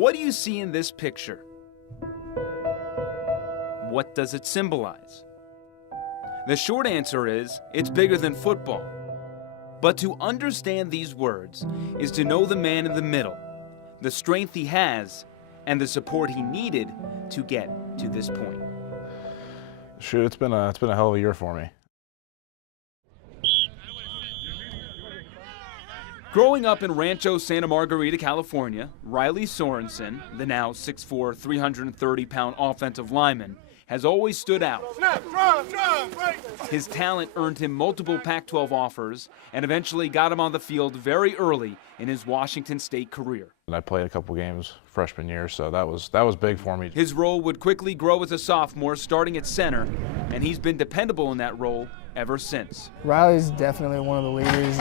What do you see in this picture? What does it symbolize? The short answer is, it's bigger than football. But to understand these words is to know the man in the middle, the strength he has, and the support he needed to get to this point. Shoot, it's been a hell of a year for me. Growing up in Rancho Santa Margarita, California, Riley Sorensen, the now 6'4", 330-pound offensive lineman, has always stood out. His talent earned him multiple Pac-12 offers and eventually got him on the field very early in his Washington State career. I played a couple games freshman year, so that was big for me. His role would quickly grow as a sophomore, starting at center, and he's been dependable in that role ever since. Riley's definitely one of the leaders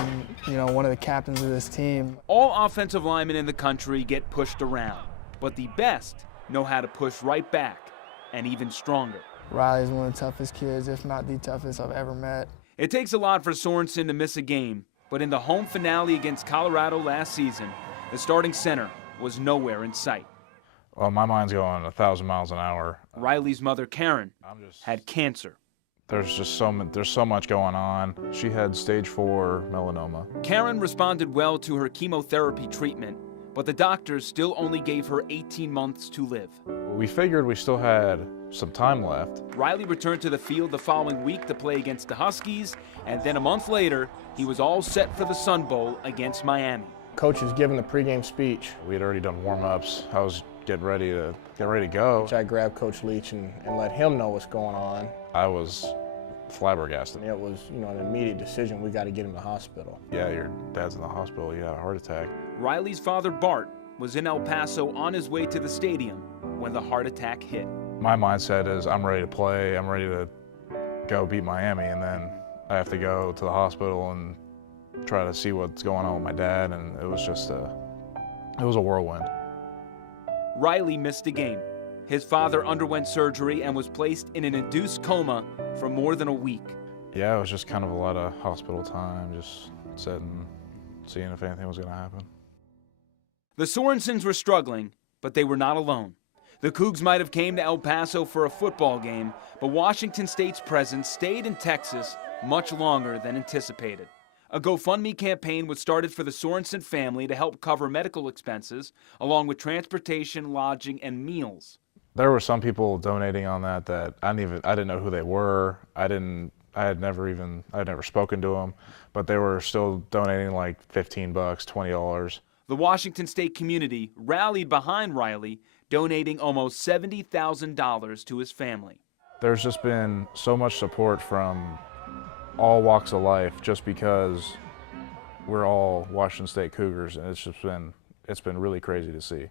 and, one of the captains of this team. All offensive linemen in the country get pushed around, but the best know how to push right back, and even stronger. Riley's one of the toughest kids, if not the toughest I've ever met. It takes a lot for Sorensen to miss a game, but in the home finale against Colorado last season, the starting center was nowhere in sight. Well, my mind's going 1,000 miles an hour. Riley's mother, Karen, had cancer. There's so much going on. She had stage 4 melanoma. Karen responded well to her chemotherapy treatment, but the doctors still only gave her 18 months to live. We figured we still had some time left. Riley returned to the field the following week to play against the Huskies, and then a month later, he was all set for the Sun Bowl against Miami. Coach was giving the pregame speech. We had already done warm-ups. I was getting ready to go. I grabbed Coach Leach and let him know what's going on. I was flabbergasted. It was, an immediate decision. We got to get him to the hospital. Yeah, your dad's in the hospital. You had a heart attack. Riley's father, Bart, was in El Paso on his way to the stadium when the heart attack hit. My mindset is I'm ready to play. I'm ready to go beat Miami, and then I have to go to the hospital and try to see what's going on with my dad, and it was just it was a whirlwind. Riley missed a game. His father underwent surgery and was placed in an induced coma for more than a week. Yeah, it was just kind of a lot of hospital time, just sitting, seeing if anything was going to happen. The Sorensens were struggling, but they were not alone. The Cougs might have came to El Paso for a football game, but Washington State's presence stayed in Texas much longer than anticipated. A GoFundMe campaign was started for the Sorensen family to help cover medical expenses, along with transportation, lodging, and meals. There were some people donating on that I didn't know who they were. I had never spoken to them, but they were still donating like $15, $20. The Washington State community rallied behind Riley, donating almost $70,000 to his family. There's just been so much support from all walks of life just because we're all Washington State Cougars, and it's been really crazy to see.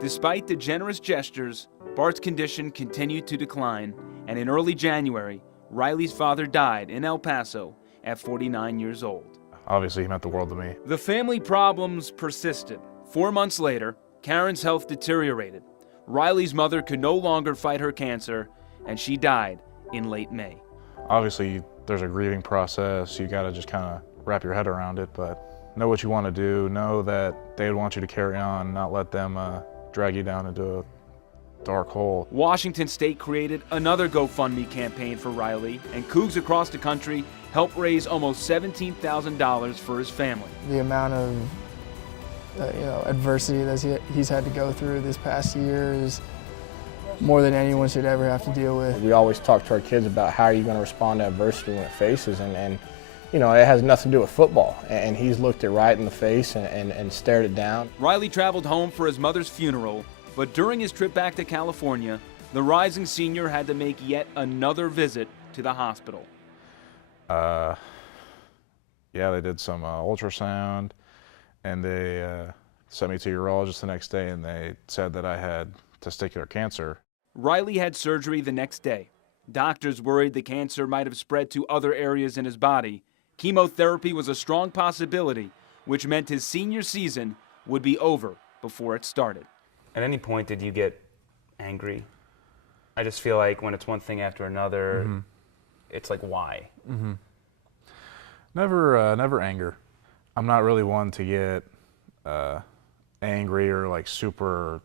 Despite the generous gestures, Bart's condition continued to decline, and in early January, Riley's father died in El Paso at 49 years old. Obviously, he meant the world to me. The family problems persisted. 4 months later, Karen's health deteriorated. Riley's mother could no longer fight her cancer, and she died in late May. Obviously, there's a grieving process. You gotta just kind of wrap your head around it, but know what you want to do. Know that they want you to carry on, not let them drag you down into a dark hole. Washington State created another GoFundMe campaign for Riley, and Cougs across the country helped raise almost $17,000 for his family. The amount of adversity that he's had to go through this past year is more than anyone should ever have to deal with. We always talk to our kids about how you're going to respond to adversity when it faces, and it has nothing to do with football. And he's looked it right in the face and stared it down. Riley traveled home for his mother's funeral, but during his trip back to California, the rising senior had to make yet another visit to the hospital. Yeah, they did some ultrasound, and they sent me to a urologist the next day, and they said that I had testicular cancer. Riley had surgery the next day. Doctors worried the cancer might have spread to other areas in his body. Chemotherapy was a strong possibility, which meant his senior season would be over before it started. At any point did you get angry? I just feel like when it's one thing after another, it's like, why? Never anger. I'm not really one to get angry or like super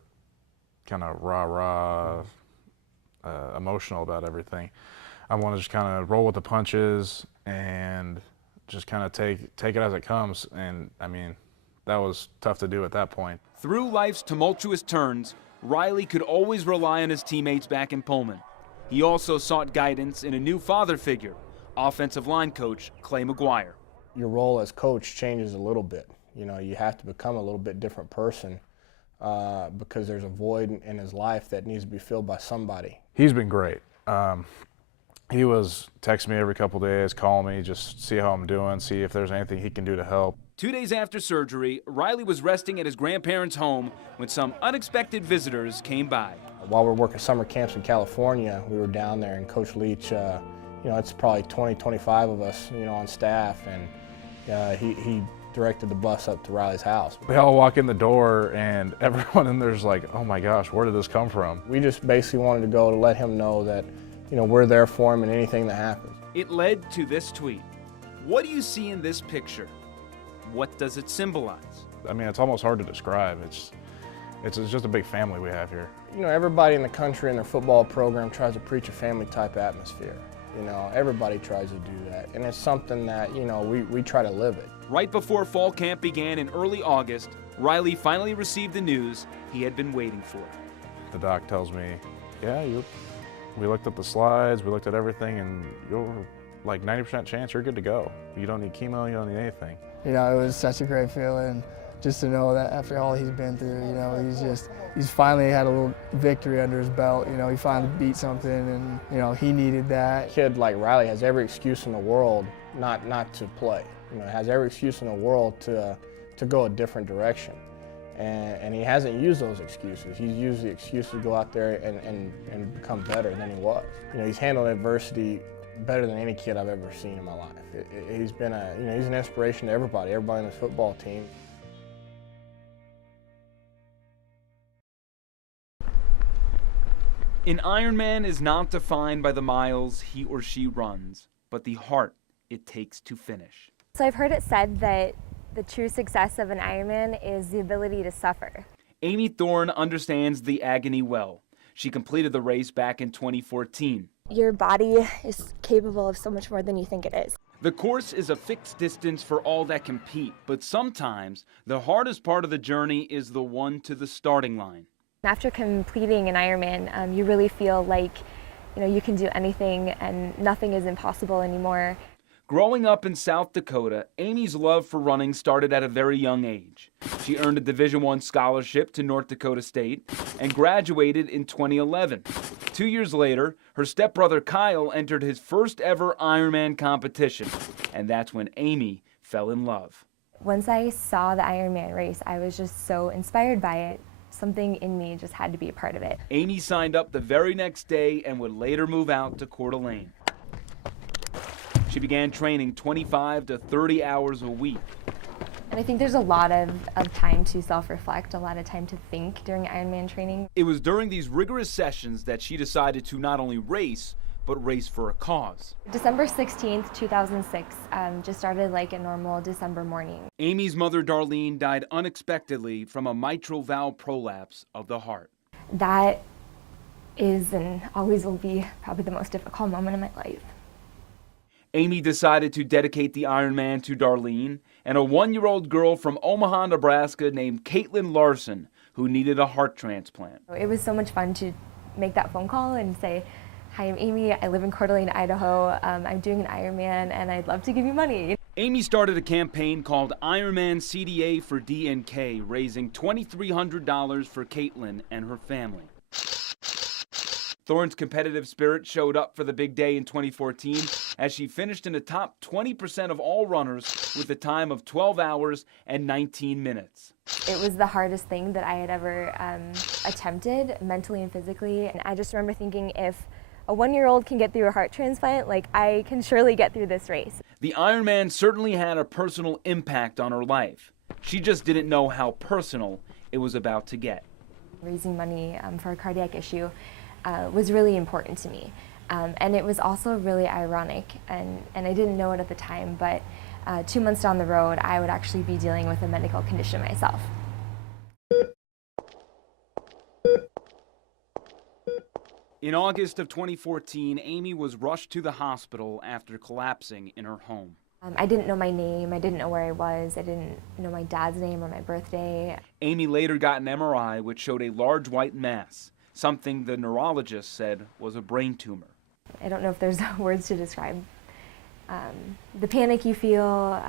kind of rah-rah, emotional about everything. I want to just kind of roll with the punches and just kind of take it as it comes. And I mean, that was tough to do at that point. Through life's tumultuous turns, Riley could always rely on his teammates back in Pullman. He also sought guidance in a new father figure, offensive line coach Clay McGuire. Your role as coach changes a little bit. You know, you have to become a little bit different person because there's a void in his life that needs to be filled by somebody. He's been great. He was texting me every couple days, calling me, just see how I'm doing, see if there's anything he can do to help. 2 days after surgery, Riley was resting at his grandparents' home when some unexpected visitors came by. While we were working summer camps in California, we were down there, and Coach Leach, it's probably 20, 25 of us, on staff, and he directed the bus up to Riley's house. They all walk in the door, and everyone in there's like, oh my gosh, where did this come from? We just basically wanted to go to let him know that, we're there for him in anything that happens. It led to this tweet. What do you see in this picture? What does it symbolize? I mean, it's almost hard to describe. It's just a big family we have here. Everybody in the country in their football program tries to preach a family-type atmosphere. Everybody tries to do that, and it's something that, we try to live it. Right before fall camp began in early August, Riley finally received the news he had been waiting for. The doc tells me, yeah, we looked at the slides, we looked at everything, and you're like 90% chance you're good to go. You don't need chemo, you don't need anything. It was such a great feeling just to know that after all he's been through, he's finally had a little victory under his belt. He finally beat something, and he needed that. A kid like Riley has every excuse in the world not to play. Has every excuse in the world to go a different direction. And he hasn't used those excuses. He's used the excuse to go out there and become better than he was. He's handled adversity better than any kid I've ever seen in my life. He's been he's an inspiration to everybody on this football team. An Ironman is not defined by the miles he or she runs, but the heart it takes to finish. So I've heard it said that the true success of an Ironman is the ability to suffer. Amy Thorne understands the agony well. She completed the race back in 2014. Your body is capable of so much more than you think it is. The course is a fixed distance for all that compete, but sometimes the hardest part of the journey is the one to the starting line. After completing an Ironman, you really feel like you can do anything and nothing is impossible anymore. Growing up in South Dakota, Amy's love for running started at a very young age. She earned a Division I scholarship to North Dakota State and graduated in 2011. 2 years later, her stepbrother Kyle entered his first ever Ironman competition, and that's when Amy fell in love. Once I saw the Ironman race, I was just so inspired by it. Something in me just had to be a part of it. Amy signed up the very next day and would later move out to Coeur d'Alene. She began training 25 to 30 hours a week. And I think there's a lot of time to self-reflect, a lot of time to think during Ironman training. It was during these rigorous sessions that she decided to not only race, but race for a cause. December 16th, 2006, just started like a normal December morning. Amy's mother, Darlene, died unexpectedly from a mitral valve prolapse of the heart. That is and always will be probably the most difficult moment in my life. Amy decided to dedicate the Ironman to Darlene and a 1-year-old girl from Omaha, Nebraska named Caitlin Larson, who needed a heart transplant. It was so much fun to make that phone call and say, "Hi, I'm Amy. I live in Coeur d'Alene, Idaho. I'm doing an Ironman, and I'd love to give you money." Amy started a campaign called Ironman CDA for D&K, raising $2,300 for Caitlin and her family. Thorne's competitive spirit showed up for the big day in 2014 as she finished in the top 20% of all runners with a time of 12 hours and 19 minutes. It was the hardest thing that I had ever attempted, mentally and physically. And I just remember thinking, if a 1-year-old can get through a heart transplant, like I can surely get through this race. The Ironman certainly had a personal impact on her life. She just didn't know how personal it was about to get. Raising money for a cardiac issue was really important to me. And it was also really ironic, and I didn't know it at the time, but 2 months down the road, I would actually be dealing with a medical condition myself. In August of 2014, Amy was rushed to the hospital after collapsing in her home. I didn't know my name, I didn't know where I was, I didn't know my dad's name or my birthday. Amy later got an MRI which showed a large white mass, something the neurologist said was a brain tumor. I don't know if there's words to describe the panic you feel,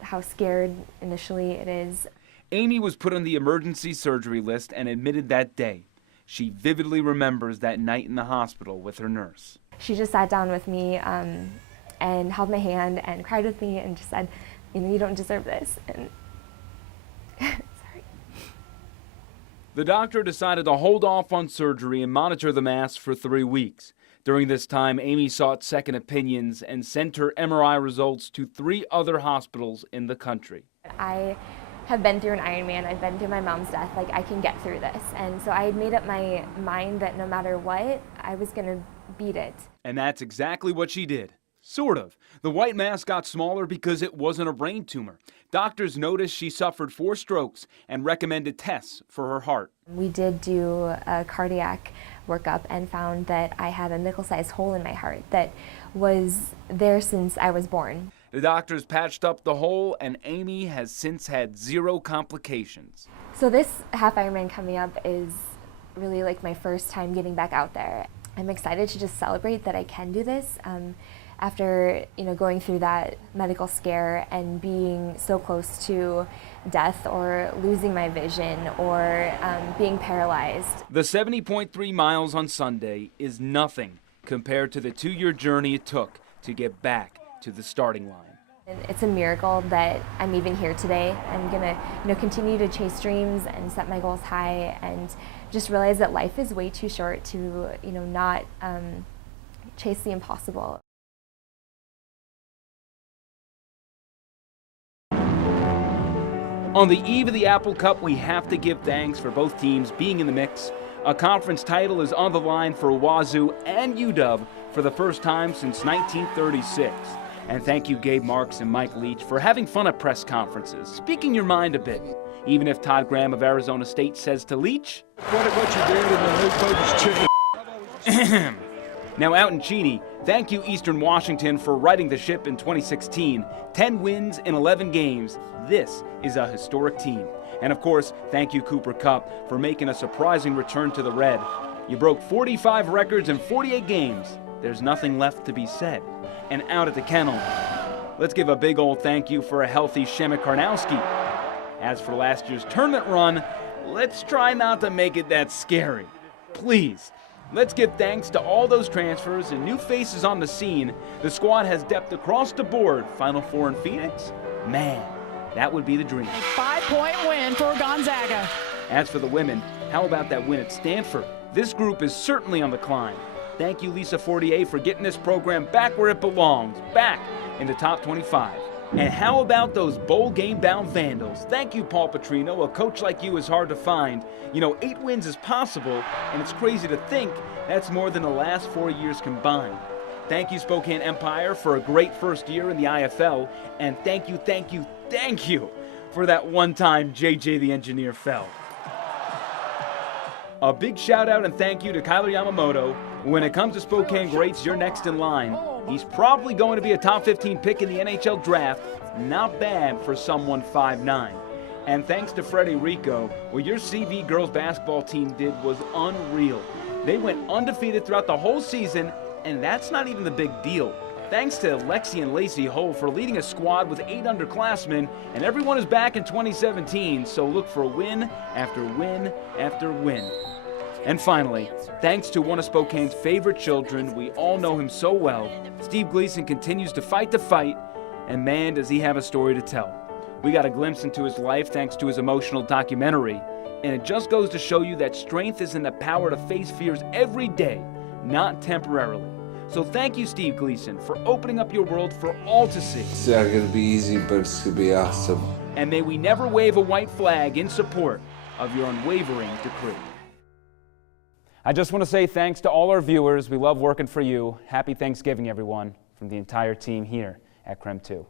how scared initially it is. Amy was put on the emergency surgery list and admitted that day. She vividly remembers that night in the hospital with her nurse. She just sat down with me and held my hand and cried with me and just said, you know, you don't deserve this. And sorry. The doctor decided to hold off on surgery and monitor the mass for 3 weeks. During this time, Amy sought second opinions and sent her MRI results to 3 other hospitals in the country. I have been through an Ironman, I've been through my mom's death, like I can get through this. And so I had made up my mind that no matter what, I was gonna beat it. And that's exactly what she did. Sort of. The white mass got smaller because it wasn't a brain tumor. Doctors noticed she suffered 4 strokes and recommended tests for her heart. We did do a cardiac workup and found that I had a nickel-sized hole in my heart that was there since I was born. The doctors patched up the hole and Amy has since had 0 complications. So this half Ironman coming up is really like my first time getting back out there. I'm excited to just celebrate that I can do this. After going through that medical scare and being so close to death or losing my vision or being paralyzed. The 70.3 miles on Sunday is nothing compared to the 2-year journey it took to get back to the starting line. And it's a miracle that I'm even here today. I'm gonna continue to chase dreams and set my goals high and just realize that life is way too short to not chase the impossible. On the eve of the Apple Cup, we have to give thanks for both teams being in the mix. A conference title is on the line for Wazoo and UW for the first time since 1936. And thank you, Gabe Marks and Mike Leach, for having fun at press conferences, speaking your mind a bit. Even if Todd Graham of Arizona State says to Leach, what you did in the new coach's chicken. Now out in Cheney, thank you Eastern Washington for righting the ship in 2016. 10 wins in 11 games. This is a historic team. And of course, thank you Cooper Kupp for making a surprising return to the Red. You broke 45 records in 48 games. There's nothing left to be said. And out at the kennel, let's give a big old thank you for a healthy Shemek Karnowski. As for last year's tournament run, let's try not to make it that scary. Please. Let's give thanks to all those transfers and new faces on the scene. The squad has depth across the board. Final Four in Phoenix? Man, that would be the dream. A 5-point win for Gonzaga. As for the women, how about that win at Stanford? This group is certainly on the climb. Thank you, Lisa Fortier, for getting this program back where it belongs, back in the top 25. And how about those bowl game-bound Vandals? Thank you, Paul Petrino. A coach like you is hard to find. 8 wins is possible, and it's crazy to think that's more than the last 4 years combined. Thank you, Spokane Empire, for a great first year in the IFL. And thank you for that one time JJ the Engineer fell. A big shout out and thank you to Kyler Yamamoto. When it comes to Spokane greats, you're next in line. He's probably going to be a top 15 pick in the NHL draft. Not bad for someone 5'9". And thanks to Freddie Rico, what your CV girls basketball team did was unreal. They went undefeated throughout the whole season, and that's not even the big deal. Thanks to Lexi and Lacey Hull for leading a squad with 8 underclassmen, and everyone is back in 2017, so look for win after win after win. And finally, thanks to one of Spokane's favorite children, we all know him so well, Steve Gleason continues to fight the fight, and man, does he have a story to tell. We got a glimpse into his life thanks to his emotional documentary, and it just goes to show you that strength is in the power to face fears every day, not temporarily. So thank you, Steve Gleason, for opening up your world for all to see. It's not going to be easy, but it's going to be awesome. And may we never wave a white flag in support of your unwavering decree. I just want to say thanks to all our viewers. We love working for you. Happy Thanksgiving, everyone, from the entire team here at KREM 2.